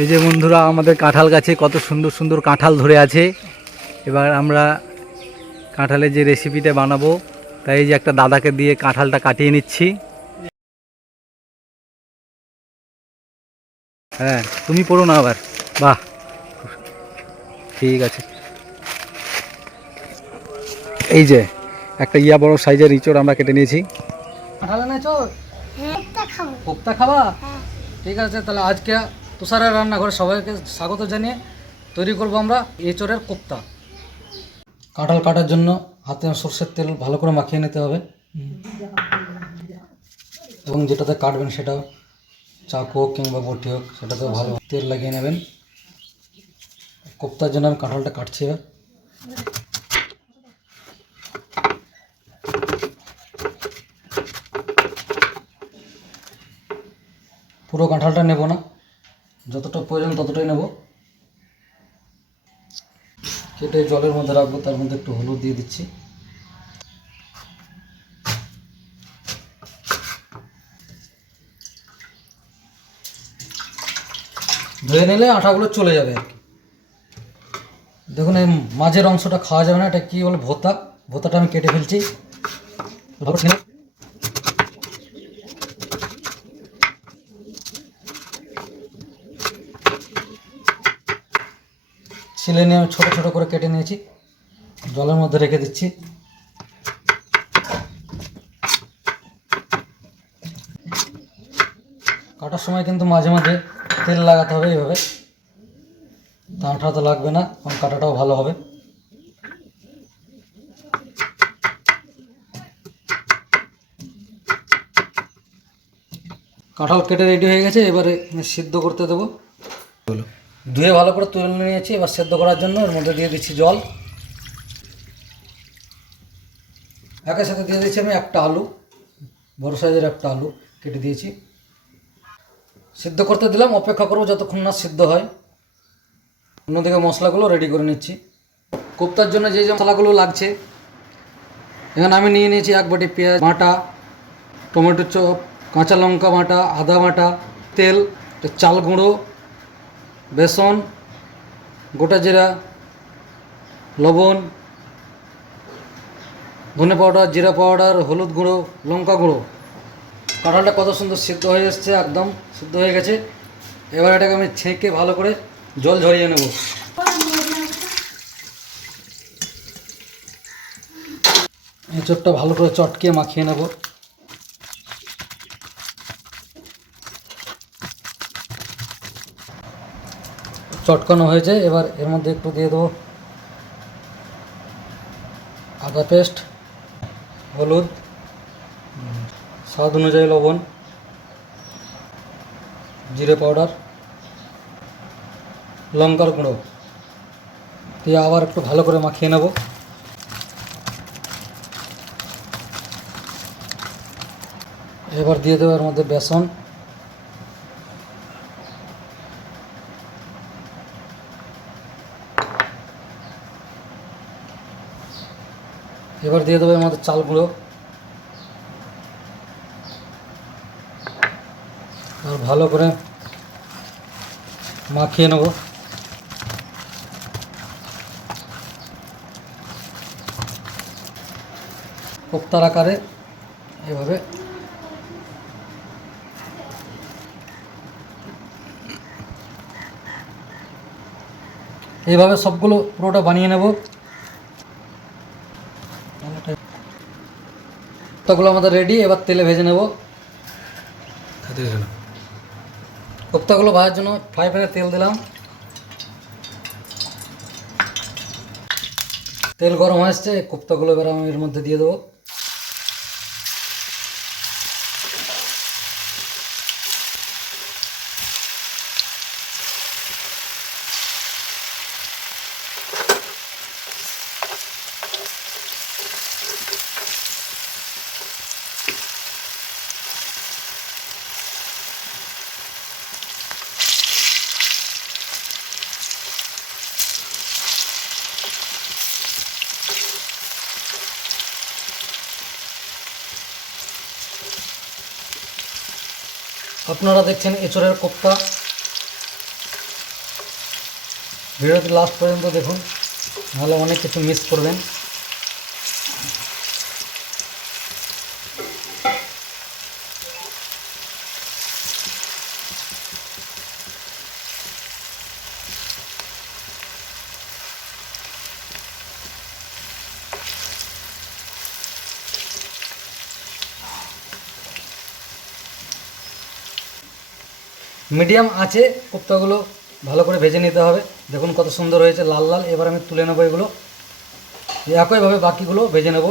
এই যে বন্ধুরা, আমাদের কাঁঠাল গাছে কত সুন্দর সুন্দর কাঁঠাল ধরে আছে। এবার আমরা কাঁঠালের যে রেসিপিটা বানাবো, তাই এই যে একটা দাদাকে দিয়ে কাঁঠালটা কাটিয়ে নিচ্ছি। হ্যাঁ, তুমি পড়ো না আবার। বাহ, ঠিক আছে। এই যে একটা বড় সাইজের ইঁচড় আমরা কেটে নিয়েছি। কাঁঠাল এনেছো? কোপ্তা খাবা? ঠিক আছে, তাহলে আজকে তুষারের রান্নাঘরে সবাইকে স্বাগত জানিয়ে তৈরি করব আমরা এঁচোড়ের কোপ্তা। কাঁঠাল কাটার জন্য হাতে সর্ষের তেল ভালো করে মাখিয়ে নিতে হবে, এবং যেটাতে কাটবেন সেটা চাকু হোক কিংবা বটি হোক, সেটাতে ভালো তেল লাগিয়ে নেবেন। কোপ্তার জন্য আমি কাঁঠালটা কাটছি। পুরো কাঁঠালটা নেব না, যতটা প্রয়োজন ততটাই নেব। কেটে জলের মধ্যে রাখবো, তার মধ্যে একটু হলুদ দিয়ে দিচ্ছি। ধুয়ে নিলে আঠাগুলো চলে যাবে আর কি। দেখুন, এই মাঝের অংশটা খাওয়া যাবে না, এটা কি বলে ভোতা। ভোতাটা আমি কেটে ফেলছি। ছিলে নিয়ে আমি ছোটো ছোটো করে কেটে নিয়েছি, জলের মধ্যে রেখে দিচ্ছি। কাটার সময় কিন্তু মাঝে মাঝে তেল লাগাতে হবে, এইভাবে। আঠা তো লাগবে না, কারণ কাটাটাও ভালো হবে। কাঁঠাল কেটে রেডি হয়ে গেছে, এবারে সিদ্ধ করতে দেবো। ধুয়ে ভালো করে তুলে নিয়েছি, এবার সেদ্ধ করার জন্য এর মধ্যে দিয়ে দিচ্ছি জল। একের সাথে দিয়ে দিচ্ছি আমি একটা আলু, বড় সাইজের একটা আলু কেটে দিয়েছি। সিদ্ধ করতে দিলাম, অপেক্ষা করবো যতক্ষণ না সিদ্ধ হয়। অন্যদিকে মশলাগুলো রেডি করে নিচ্ছি। কোপ্তার জন্য যে যে মশলাগুলো লাগছে, এখানে আমি নিয়ে নিয়েছি 1 বাটি পেঁয়াজ বাটা, টমেটো চপ, কাঁচা লঙ্কা বাটা, আদা বাটা, তেল, চাল গুঁড়ো, বেসন, গোটা জিরা, লবণ, ধনে পাউডার, জিরা পাউডার, হলুদ গুঁড়ো, লঙ্কা গুঁড়ো। কাঁঠালটা কত সুন্দর সিদ্ধ হয়ে এসছে, একদম সিদ্ধ হয়ে গেছে। এবার এটাকে আমি ছেঁকে ভালো করে জল ঝরিয়ে নেব। এঁচোড়টা ভালো করে চটকে মাখিয়ে নেব। চটকানো হয়েছে, এবার এর মধ্যে একটু দিয়ে দেবো আদা পেস্ট, হলুদ, স্বাদ অনুযায়ী লবণ, জিরে পাউডার, লঙ্কার গুঁড়ো দিয়ে আবার একটু ভালো করে মাখিয়ে নেব। এবার দিয়ে দেবো এর মধ্যে বেসন, এবার দিয়ে দেবো এর মধ্যে চাল গুঁড়ো, আর ভালো করে মাখিয়ে নেব। কোপ্তার আকারে এভাবে এইভাবে সবগুলো পুরোটা বানিয়ে নেব। কোপ্তাগুলো আমাদের রেডি, এবার তেলে ভেজে নেব। কোপ্তাগুলো ভাজার জন্য ফ্রাই প্যানে তেল দিলাম। তেল গরম হয়ে এসছে, কোপ্তাগুলো এবার আমি এর মধ্যে দিয়ে দেবো। আপনারা দেখছেন এঁচোড়ের কোপ্তা। ভিডিওটি লাস্ট পর্যন্ত দেখুন, নাহলে অনেক কিছু মিস করবেন। মিডিয়াম আছে কোপ্তাগুলো ভালো করে ভেজে নিতে হবে। দেখুন কত সুন্দর হয়েছে, লাল লাল। এবার আমি তুলে নেবো এগুলো, একইভাবে বাকিগুলো ভেজে নেব।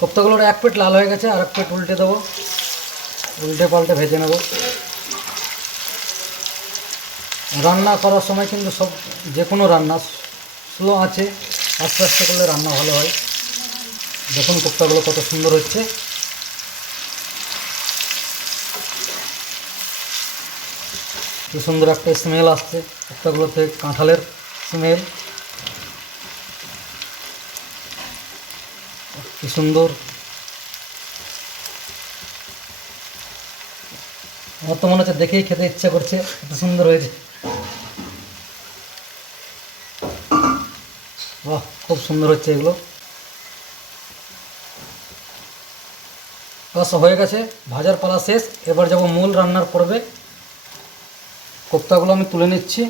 কোপ্তাগুলোর এক প্লেট লাল হয়ে গেছে, আর এক প্লেট উল্টে দেবো, উল্টে পাল্টে ভেজে নেব। রান্না করার সময় কিন্তু সব যে কোনো রান্না স্লো আছে, আস্তে আস্তে করলে রান্না ভালো হয়। দেখুন কোপ্তাগুলো কত সুন্দর হচ্ছে। কি সুন্দর একটা স্মেল আসছে কোপ্তাগুলোতে, কাঁঠালের স্মেল। কি সুন্দর, আমার তো মনে হচ্ছে দেখেই খেতে ইচ্ছা করছে, এত সুন্দর হয়েছে। বাহ, খুব সুন্দর হচ্ছে এগুলো। বাস হয়ে গেছে, ভাজার পালা শেষ। এবার যাব মূল রান্নার পর্বে। কোপ্তাগুলো আমি তুলে নিচ্ছি।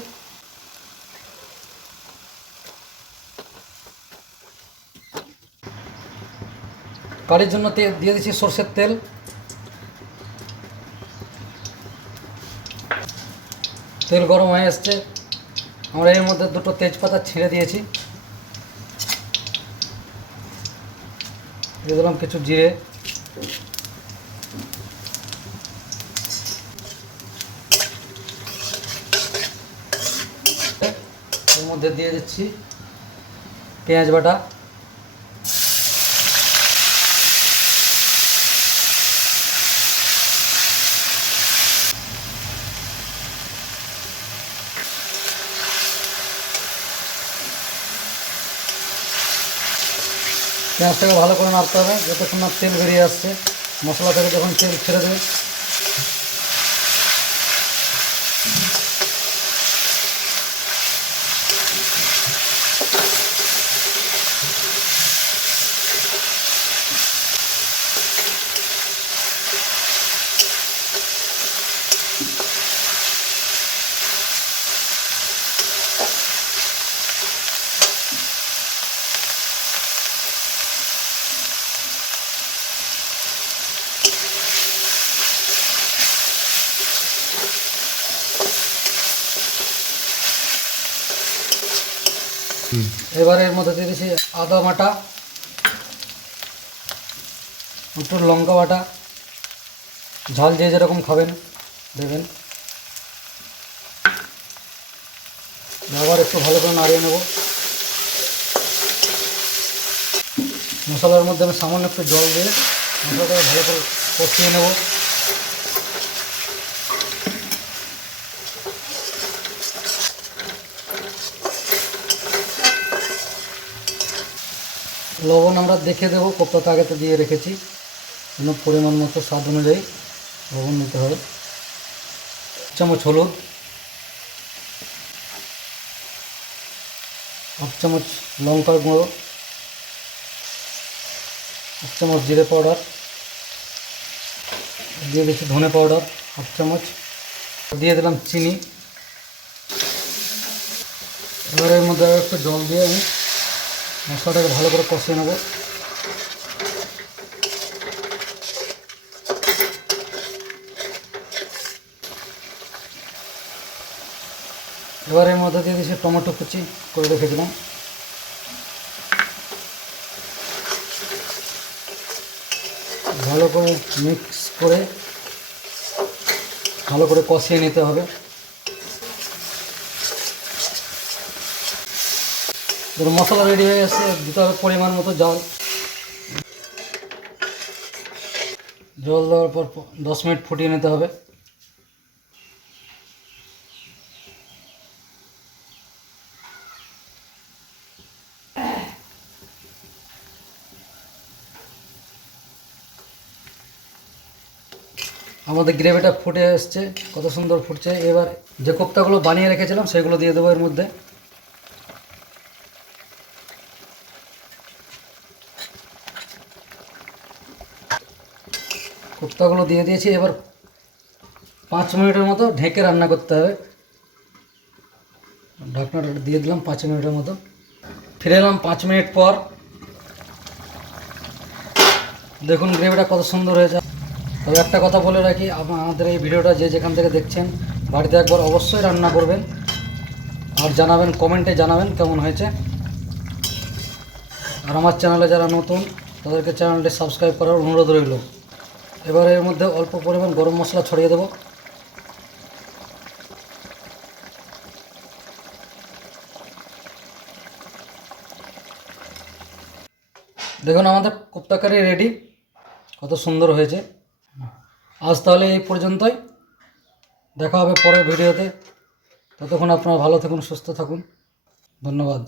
কারির জন্য দিয়ে দিচ্ছি সরষের তেল। তেল গরম হয়ে এসছে, আমরা এর মধ্যে দুটো তেজপাতা ছিঁড়ে দিয়েছি, দিয়ে দিলাম কিছু জিরে, এর মধ্যে দিয়ে দিচ্ছি পেঁয়াজ বাটা, পেঁয়াজটাকে ভালো করে নাড়তে হবে যতক্ষণ না তেল বেরিয়ে আসছে। মশলা থেকে যখন তেল ছেড়ে দেবে, এবারে এর মধ্যে দিয়ে দিচ্ছি আদা বাটা, একটু লঙ্কা বাটা, ঝাল যে যেরকম খাবেন দেবেন। আবার একটু ভালো করে নাড়িয়ে নেব। মশলার মধ্যে আমি সামান্য একটু জল দিয়ে মশলাটাকে ভালো করে কষিয়ে নেব। লবণ আমরা দেখে দেবো, কোপ্তাতে আগে তো দিয়ে রেখেছি, পরিমাণ মতো স্বাদ অনুযায়ী লবণ নিতে হবে। 1 চামচ হলুদ, 1 চামচ লঙ্কার গুঁড়ো, 1 চামচ জিরে পাউডার, দিয়ে দিচ্ছি ধনে পাউডার 1 চামচ, দিয়ে দিলাম চিনি। এবার এর মধ্যে একটু জল দিয়ে আমি মশলাটাকে ভালো করে কষিয়ে নেব। এবার এর মধ্যে দিয়ে দিচ্ছি টমেটো কুচি করে রেখেছিলাম। ভালো করে মিক্স করে ভালো করে কষিয়ে নিতে হবে। মশলা রেডি হয়ে গেছে, দিতে হবে পরিমাণ মতো জল। জল দেওয়ার পর 10 মিনিট ফুটিয়ে নিতে হবে। আমাদের গ্রেভিটা ফুটে এসছে, কত সুন্দর ফুটছে। এবার যে কোপ্তাগুলো বানিয়ে রেখেছিলাম সেগুলো দিয়ে দেবো এর মধ্যে। কোপ্তাগুলো দিয়ে দিয়েছি। এবার 5 মিনিটের মতো ঢেকে রান্না করতে হবে। ঢাকনাটা দিয়ে দিলাম 5 মিনিটের মতো। ফিরে এলাম 5 মিনিট পর। দেখুন গ্রেভিটা কত সুন্দর হয়েছে। তবে একটা কথা বলে রাখি, আমাদের এই ভিডিওটা যে যেখান থেকে দেখছেন বাড়িতে একবার অবশ্যই রান্না করবেন আর জানাবেন, কমেন্টে জানাবেন কেমন হয়েছে। আর আমার চ্যানেলে যারা নতুন তাদেরকে চ্যানেলটি সাবস্ক্রাইব করার অনুরোধ রইল। এবার এর মধ্যে অল্প পরিমাণ গরম মশলা ছড়িয়ে দেবো। দেখুন আমাদের কোপ্তা কারি রেডি, কত সুন্দর হয়েছে। আজ তাহলে এই পর্যন্তই, দেখা হবে পরের ভিডিওতে। ততক্ষণ আপনারা ভালো থাকুন, সুস্থ থাকুন। ধন্যবাদ।